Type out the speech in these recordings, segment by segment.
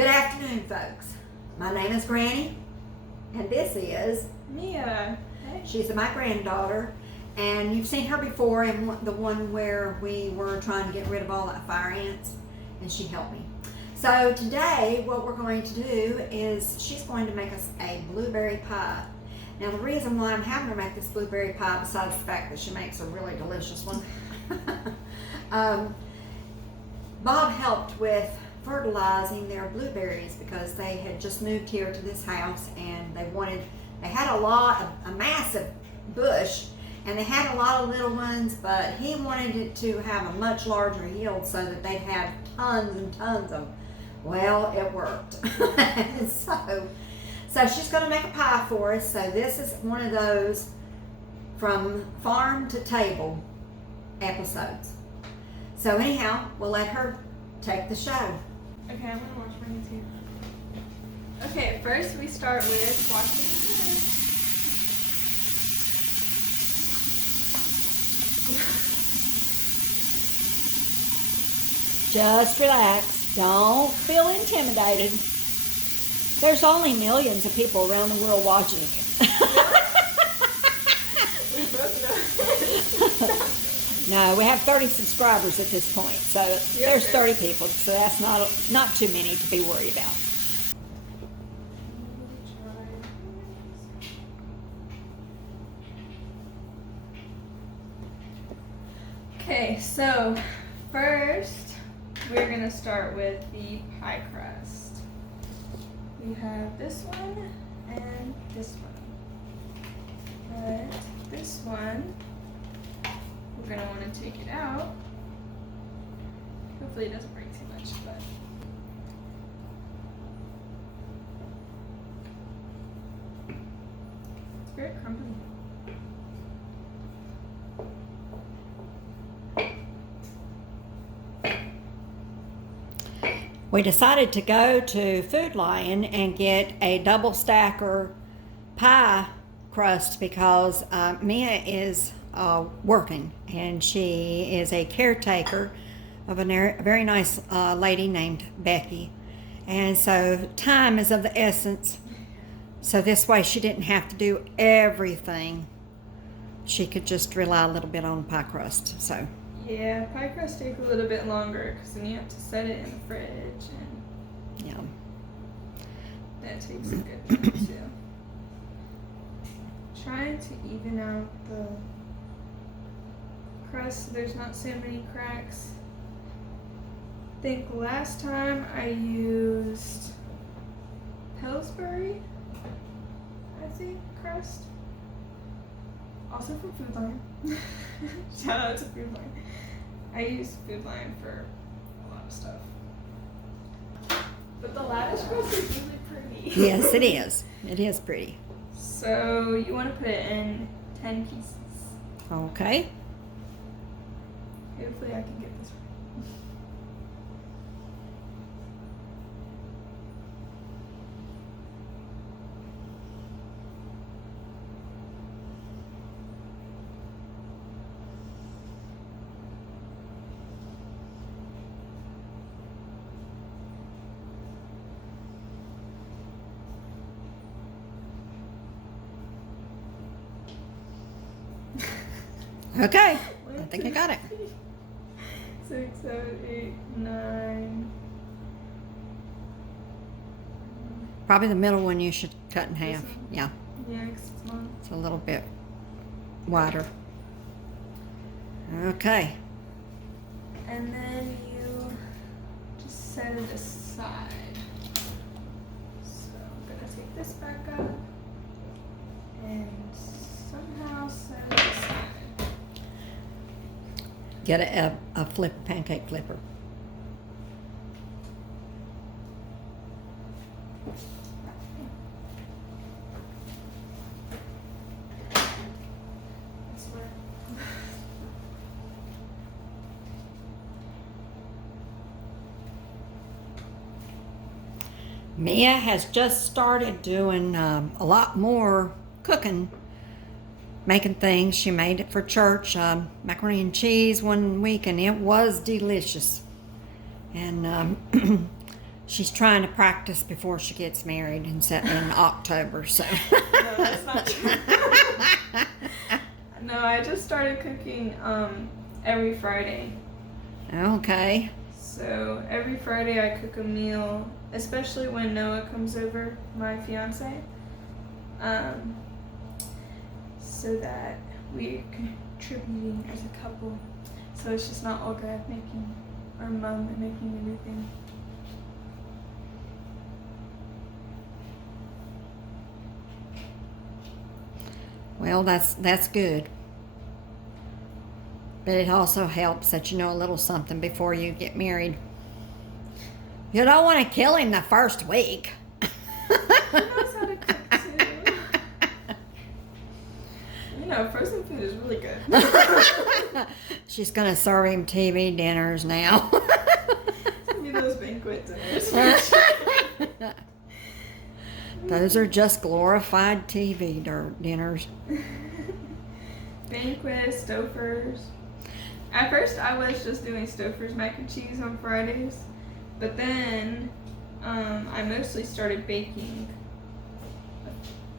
Good afternoon, folks. My name is Granny, and this is Mia. Hey. She's my granddaughter, and you've seen her before in the one where we were trying to get rid of all that fire ants, and she helped me. So today, what we're going to do is she's going to make us a blueberry pie. Now, the reason why I'm having her make this blueberry pie, besides the fact that she makes a really delicious one, Bob helped with fertilizing their blueberries because they had just moved here to this house, and they had a massive bush, and they had a lot of little ones, but he wanted it to have a much larger yield so that they'd have tons and tons of them. Well, it worked. So she's going to make a pie for us. So this is one of those from farm to table episodes. So anyhow, we'll let her take the show. Okay, I'm gonna wash my hands here. Okay, first we start with washing the hands. Just relax. Don't feel intimidated. There's only millions of people around the world watching you. We both know. No, we have 30 subscribers at this point, so there's 30 people, so that's not too many to be worried about. Okay, so first we're gonna start with the pie crust. We have this one and this one. But this one, we're gonna want to take it out. Hopefully it doesn't break too much, but it's very crumbly. We decided to go to Food Lion and get a double stacker pie crust because Mia is working, and she is a caretaker of a very nice lady named Becky, and so time is of the essence. So this way she didn't have to do everything. She could just rely a little bit on pie crust. So Yeah, pie crust take a little bit longer because then you have to set it in the fridge, and yeah, that takes a good time too. Trying to even out the crust so there's not so many cracks. I think last time I used Pillsbury, crust. Also from Food Lion. Shout out to Food Lion. I use Food Lion for a lot of stuff. But the lattice crust is really pretty. yes, it is. It is pretty. So you want to put it in 10 pieces. Okay. Hopefully I can get this right. Okay, I think I got it. 6, 7, 8, 9. Probably the middle one you should cut in half. This one? Yeah, Yeah, 'cause it's long. it's a little bit wider. Okay. And then you just set it aside. So I'm gonna take this back up and somehow set it aside. Get a pancake flipper. That's where. Mia has just started doing a lot more cooking, making things. She made it for church, macaroni and cheese one week, and it was delicious. And She's trying to practice before she gets married in October, so. No, that's not true. No, I just started cooking every Friday. Okay. So every Friday I cook a meal, especially when Noah comes over, my fiance, so that we're contributing as a couple. So it's just not Olga making, or Mom making everything. Well, that's good. But it also helps that you know a little something before you get married. You don't want to kill him the first week. He knows how to cook too. You know, frozen food is really good. She's gonna serve him TV dinners now. It's gonna be those banquet dinners. Those are just glorified TV dinners. Banquet, Stouffer's. At first, I was just doing Stouffer's mac and cheese on Fridays, but then I mostly started baking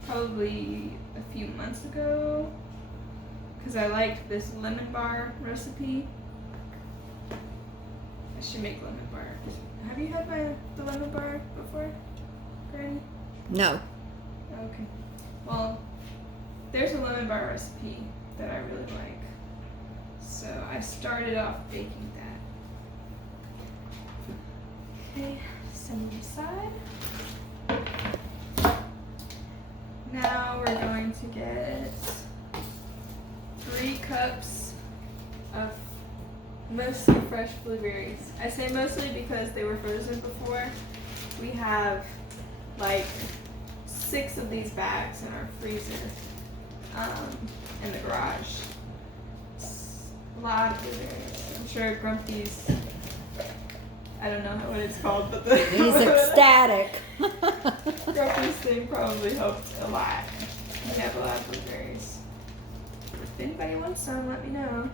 probably a few months ago because I liked this lemon bar recipe. I should make lemon bars. Have you had the lemon bar before, Granny? No. Okay. Well, there's a lemon bar recipe that I really like. So I started off baking that. Okay, set it aside. Now we're going to get 3 cups of mostly fresh blueberries. I say mostly because they were frozen before. We have like 6 of these bags in our freezer in the garage. A lot of blueberries. I'm sure Grumpy's, I don't know what it's called, but He's ecstatic. Grumpy's thing probably helped a lot. We have a lot of blueberries. If anybody wants some, let me know.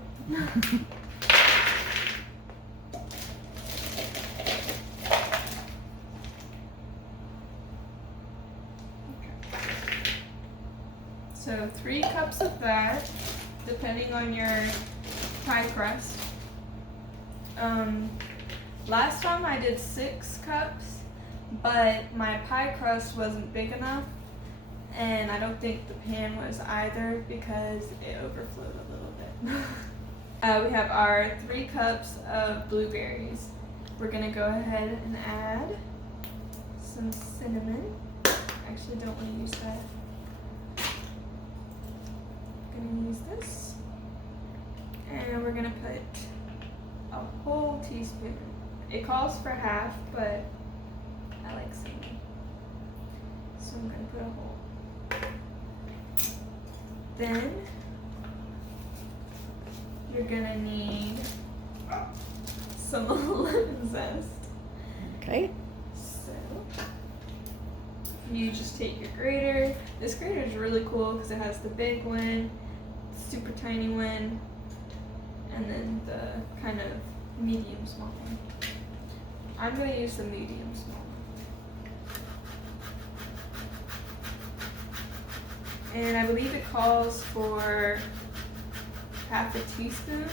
So 3 cups of that, depending on your pie crust. Last time I did 6 cups, but my pie crust wasn't big enough, and I don't think the pan was either because it overflowed a little bit. We have our 3 cups of blueberries. We're gonna go ahead and add some cinnamon. Actually, don't want to use that. Gonna use this, and we're gonna put a whole teaspoon. It calls for half, but I like cinnamon, so I'm gonna put a whole. Then you're gonna need some lemon zest. Okay. So you just take your grater. This grater is really cool because it has the big one, super tiny one, and then the kind of medium small one. I'm going to use the medium small one. And I believe it calls for half a teaspoon,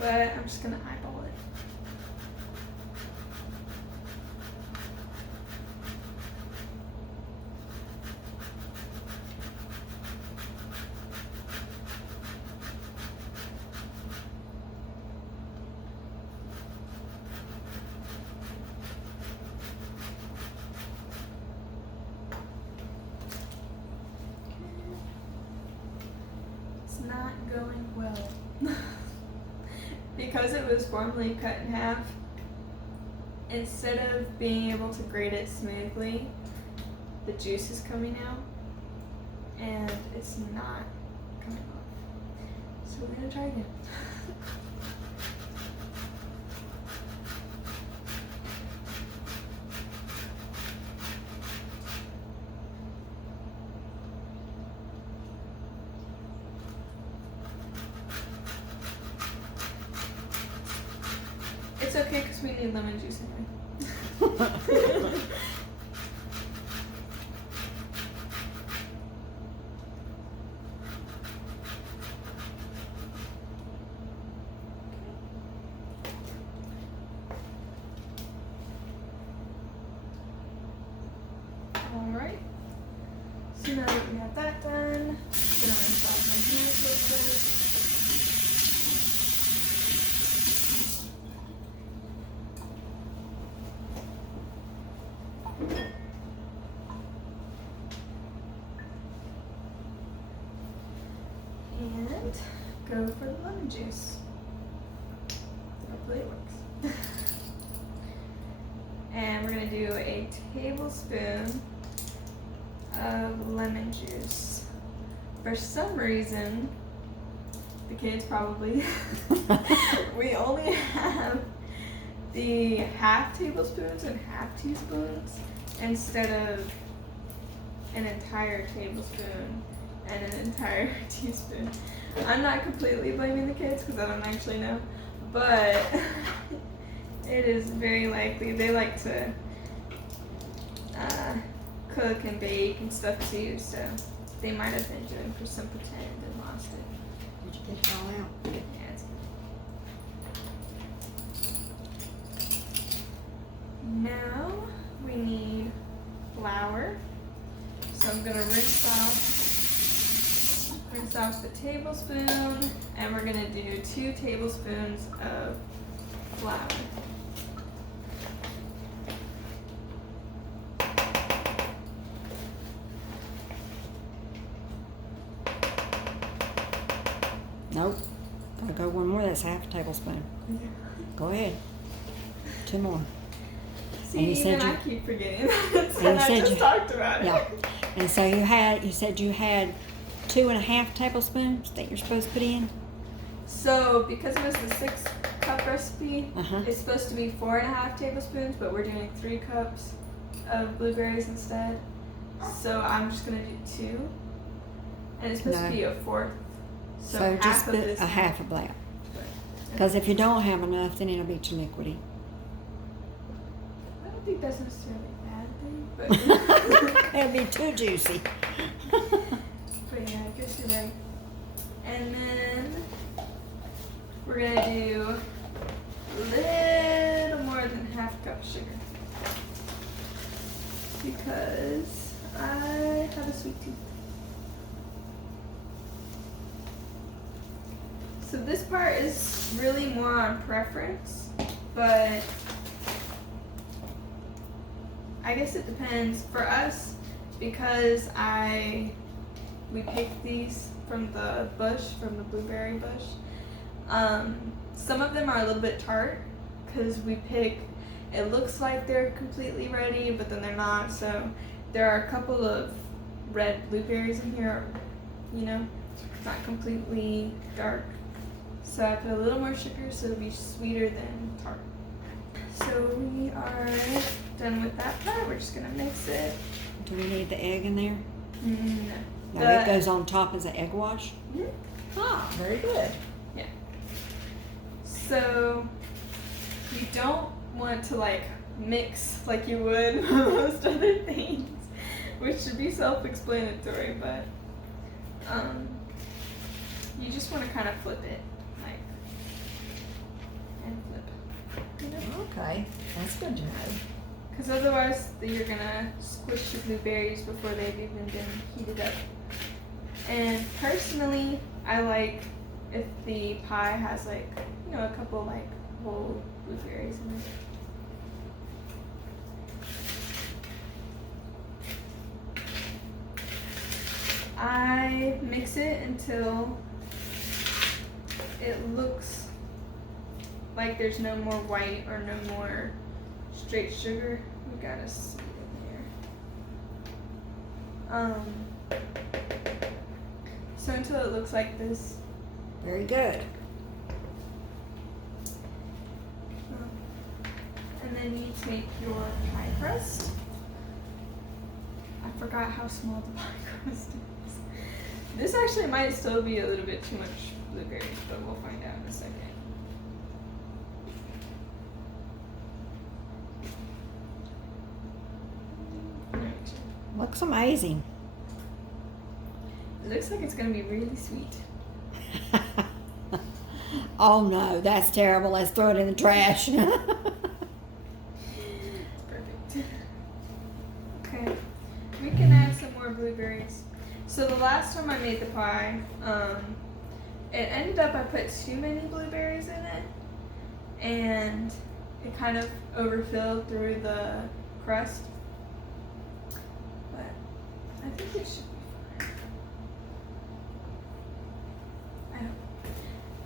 but I'm just going to eyeball it. Not going well. Because it was formerly cut in half, instead of being able to grate it smoothly, the juice is coming out and it's not coming off. So we're gonna try again. It's okay because we need lemon juice anyway. Alright. So now that we have that done, I'm gonna rinse off my hands real quick. And go for the lemon juice. Hopefully it works. And we're gonna do a tablespoon of lemon juice. For some reason, the kids probably, we only have the half tablespoons and half teaspoons instead of an entire tablespoon and an entire teaspoon. I'm not completely blaming the kids because I don't actually know, but it is very likely they like to cook and bake and stuff too, so they might have been doing for some pretend and lost it. Did you get it all out? Yeah, it's good. Now we need flour. So I'm gonna rinse off the tablespoon, and we're gonna do 2 tablespoons of flour. Nope. Gotta go one more. That's half a tablespoon. Go ahead. 2 more. See, And you said even I you- keep forgetting that. And you I said just you- talked about it. Yeah. And so you said you had 2.5 tablespoons that you're supposed to put in? So because it was the 6-cup recipe, Uh-huh. it's supposed to be 4.5 tablespoons, but we're doing 3 cups of blueberries instead. So I'm just gonna do 2, and it's supposed No. to be a 4th. So, So half just of put this. a half of that. But Because if you don't have enough, then it'll be too liquidy. I don't think that's necessarily a bad thing, but It'll be too juicy. but yeah, I guess you're right. And then we're gonna do a little more than half cup sugar because I have a sweet tooth. So this part is really more on preference, but I guess it depends. For us, because we picked these from the bush, from the blueberry bush. Some of them are a little bit tart because it looks like they're completely ready, but then they're not. So there are a couple of red blueberries in here, not completely dark. So I put a little more sugar so it'll be sweeter than tart. So we are done with that part. We're just gonna mix it. Do we need the egg in there? No. No, it goes on top as an egg wash? Mhm. Ah, very good. Yeah. So you don't want to mix like you would most other things, which should be self-explanatory, but you just want to kind of flip it, and flip. Okay, that's good to know. Because otherwise you're gonna squish the blueberries before they've even been heated up. And personally, I like if the pie has a couple whole blueberries in it. I mix it until it looks like there's no more white or no more straight sugar. We gotta see it here. So until it looks like this. Very good. And then you take your pie crust. I forgot how small the pie crust is. This actually might still be a little bit too much blueberries, but we'll find out in a second. Looks amazing. It looks like it's going to be really sweet. Oh no, that's terrible. Let's throw it in the trash. Perfect. Okay. We can add some more blueberries. So the last time I made the pie, it ended up I put too many blueberries in it, and it kind of overfilled through the crust. But I think it should be fine. I hope.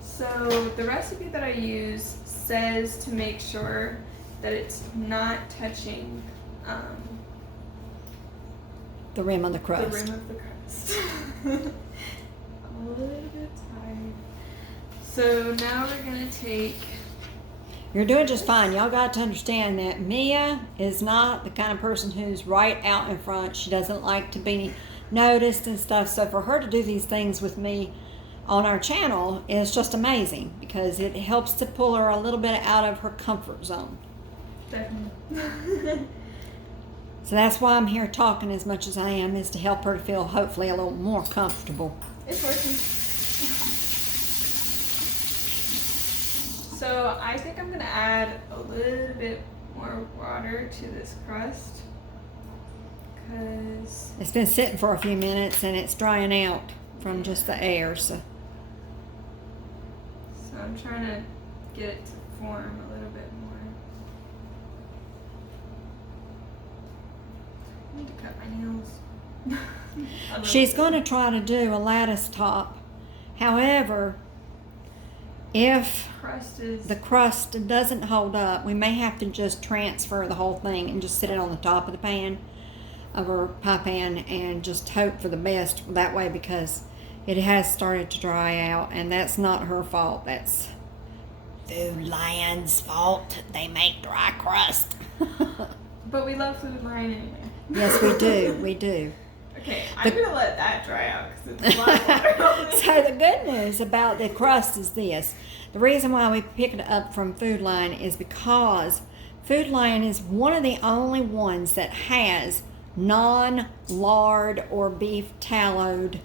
So the recipe that I use says to make sure that it's not touching The rim of the crust. the rim of the crust. I'm a little bit tired. So now we're gonna take. You're doing just fine. Y'all got to understand that Mia is not the kind of person who's right out in front. She doesn't like to be noticed and stuff. So for her to do these things with me on our channel is just amazing because it helps to pull her a little bit out of her comfort zone. Definitely. So that's why I'm here talking as much as I am, is to help her to feel hopefully a little more comfortable. It's working. So I think I'm gonna add a little bit more water to this crust because It's been sitting for a few minutes and it's drying out from just the air. So I'm trying to get it to form a little bit more. I need to cut my nails. she's going to try to do a lattice top. However, if the crust doesn't hold up, we may have to just transfer the whole thing and just sit it on the top of the pan, of our pie pan, and just hope for the best that way, because it has started to dry out, and that's not her fault. That's Food Lion's fault. They make dry crust. But we love Food Lion anyway. Yes, we do. We do. Okay, I'm gonna let that dry out because it's a lot of water. So the good news about the crust is this. The reason why we pick it up from Food Lion is because Food Lion is one of the only ones that has non-lard or beef tallowed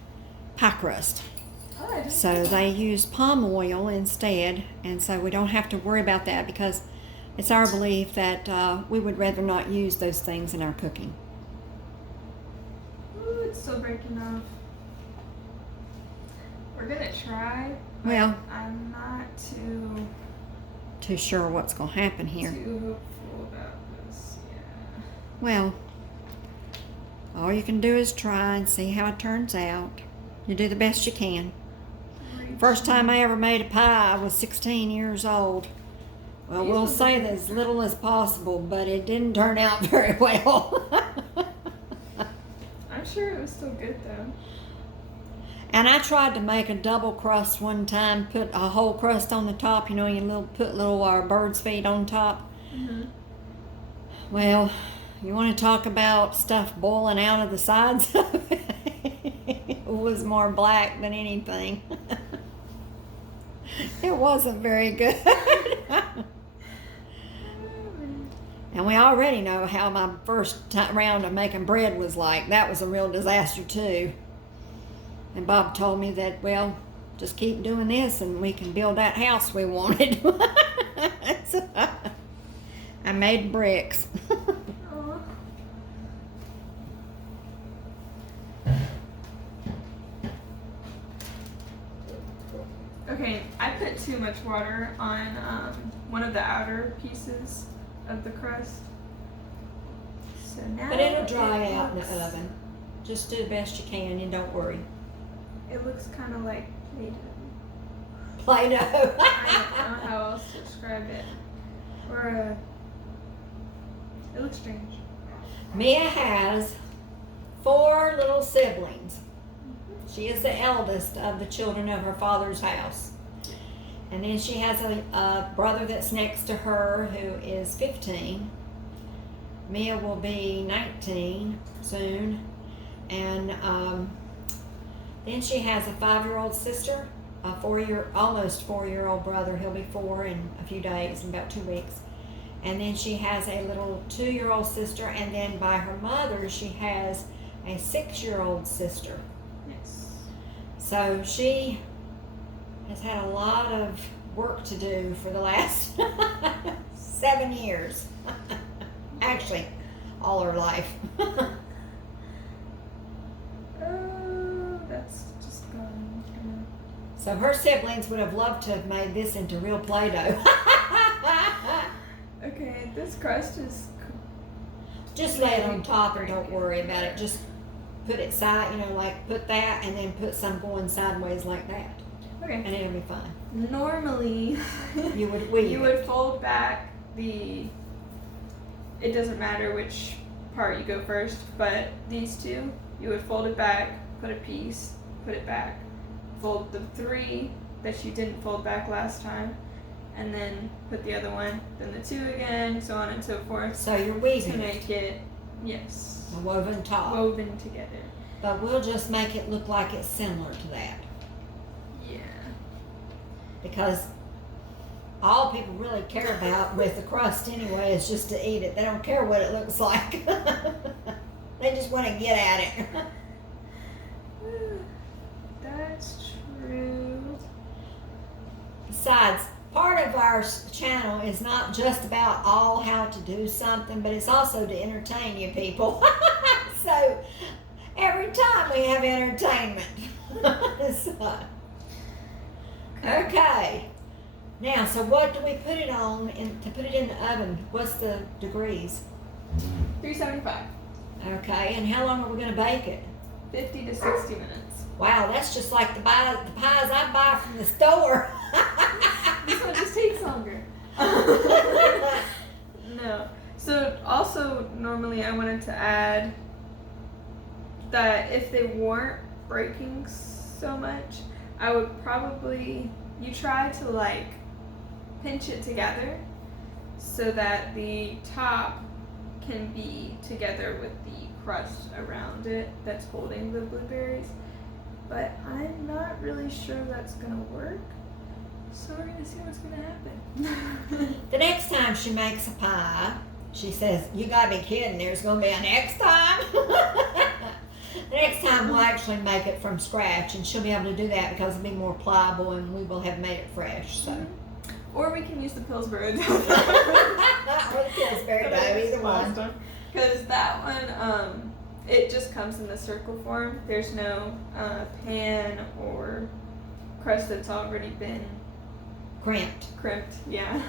pie crust. Oh, I didn't So know they use palm oil instead, and so we don't have to worry about that because it's our belief that we would rather not use those things in our cooking. Ooh, it's still breaking off. We're gonna try. But Well, I'm not too sure what's going to happen here. too hopeful about this. Yeah. Well, all you can do is try and see how it turns out. You do the best you can. First time I ever made a pie, I was 16 years old. Well, we'll say that as little as possible, but it didn't turn out very well. I'm sure it was still good though. And I tried to make a double crust one time, put a whole crust on the top, you know, you put little bird's feet on top. Mm-hmm. Well, you want to talk about stuff boiling out of the sides of it? It was more black than anything. It wasn't very good. And we already know how my first round of making bread was like. That was a real disaster too. And Bob told me that, well, just keep doing this and we can build that house we wanted. So I made bricks. Aw. Okay, I put too much water on one of the outer pieces of the crust. So now But it'll dry it out in looks- the oven. Just do the best you can and don't worry. It looks kind of like Play-Doh. Play-Doh. I don't know how else to describe it. Or it looks strange. Mia has 4 little siblings. She is the eldest of the children of her father's house. And then she has a brother that's next to her who is 15. Mia will be 19 soon. And then she has a 5-year-old sister, a almost 4-year-old brother. He'll be 4 in a few days, in about 2 weeks. And then she has a little 2-year-old sister. And then by her mother, she has a 6-year-old sister. Yes. So she has had a lot of work to do for the last 7 years. Actually, all her life. Oh, that's just gone. So her siblings would have loved to have made this into real Play-Doh. Okay, this crust is. Just lay it on top and don't worry about it. Just put it side, like put that and then put some going sideways like that. Okay. And it'll be fine. Normally, You would weave you it. would fold back the. It doesn't matter which part you go first, but these two, you would fold it back, put a piece, put it back, fold the 3 that you didn't fold back last time, and then put the other one, then the 2 again, so on and so forth. So you're To weaving it. make it, yes, A woven top. woven together. But we'll just make it look like it's similar to that. Yeah. Because all people really care about with the crust anyway is just to eat it. They don't care what it looks like. They just want to get at it. That's true. Besides, part of our channel is not just about all how to do something, but it's also to entertain you people. So every time we have entertainment. So, okay. Now, so what do we put it on to put it in the oven? What's the degrees? 375. Okay, and how long are we going to bake it? 50 to 60 minutes. Wow, that's just like the pies I buy from the store. This one just takes longer. No. So also normally I wanted to add that if they weren't breaking so much, I would probably you try to like pinch it together so that the top can be together with the crust around it that's holding the blueberries. But I'm not really sure that's gonna work. So we're gonna see what's gonna happen. The next time she makes a pie, she says, "You gotta be kidding, there's gonna be a next time." The next time we'll actually make it from scratch, and she'll be able to do that because it'll be more pliable and we will have made it fresh. So, Or we can use the Pillsbury dough. or the Pillsbury dough, either one. Because that one, it just comes in the circle form. There's no pan or crust that's already been Crimped. yeah.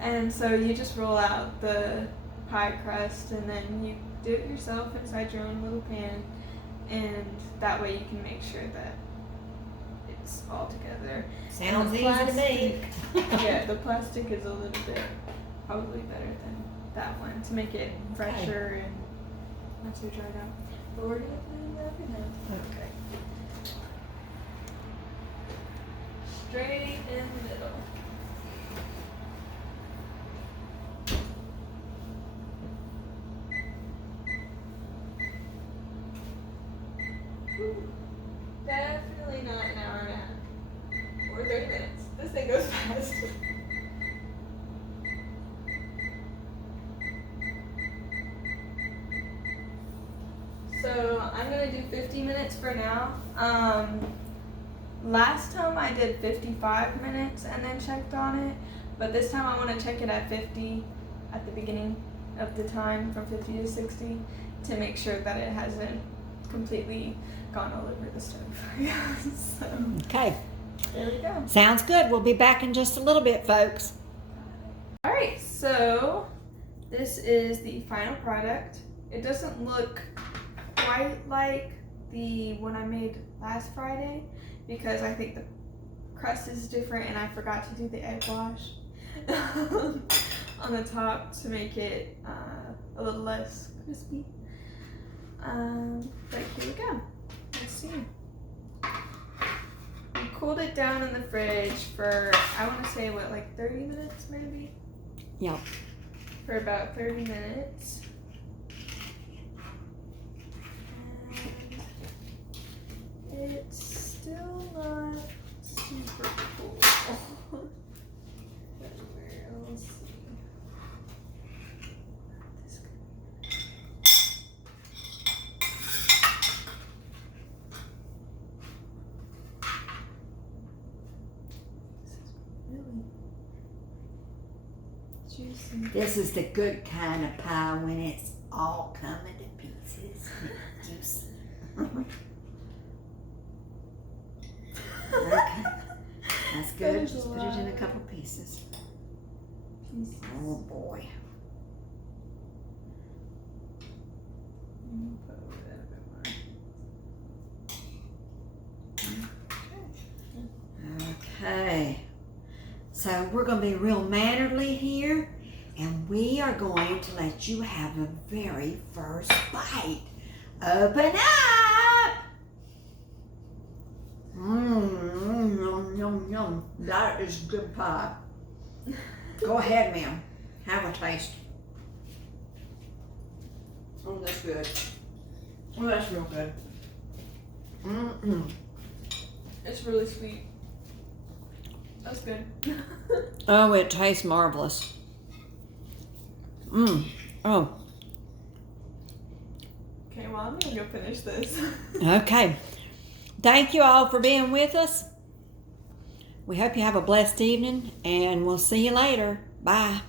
And so you just roll out the pie crust and then you do it yourself inside your own little pan, and that way you can make sure that it's all together. Sounds easy to me. Yeah, the plastic is a little bit probably better than that one to make it fresher and not so dried out. But we're gonna put it in the oven now. Okay. Straight in the middle. Definitely not an hour and a half. Or 30 minutes. This thing goes fast. So I'm gonna do 50 minutes for now. Last time I did 55 minutes and then checked on it, but this time I want to check it at 50 at the beginning of the time from 50 to 60 to make sure that it hasn't completely gone all over the stove. So, Okay. there we go. Sounds good. We'll be back in just a little bit, folks. Alright, so this is the final product. It doesn't look quite like the one I made last Friday because I think the crust is different and I forgot to do the egg wash on the top to make it a little less crispy. But here we go. Let's see. We cooled it down in the fridge for, I want to say, what, like 30 minutes maybe? Yep. For about 30 minutes. And it's still not super cool. We'll see. This Juicy. This is the good kind of pie when it's all coming to pieces. Juicy. Okay. That's good. There's Just a put it in a lot. couple pieces. Pieces. Oh boy. Put a little bit more. Okay. So we're going to be real mannerly here, and we are going to let you have the very first bite. Open up! Yum, yum, yum. That is good pie. Go ahead, ma'am. Have a taste. Oh, that's good. Oh, that's real good. It's really sweet. That's good. Oh, it tastes marvelous. Oh, Okay, well, I'm gonna go finish this. okay. Thank you all for being with us. We hope you have a blessed evening, and we'll see you later. Bye.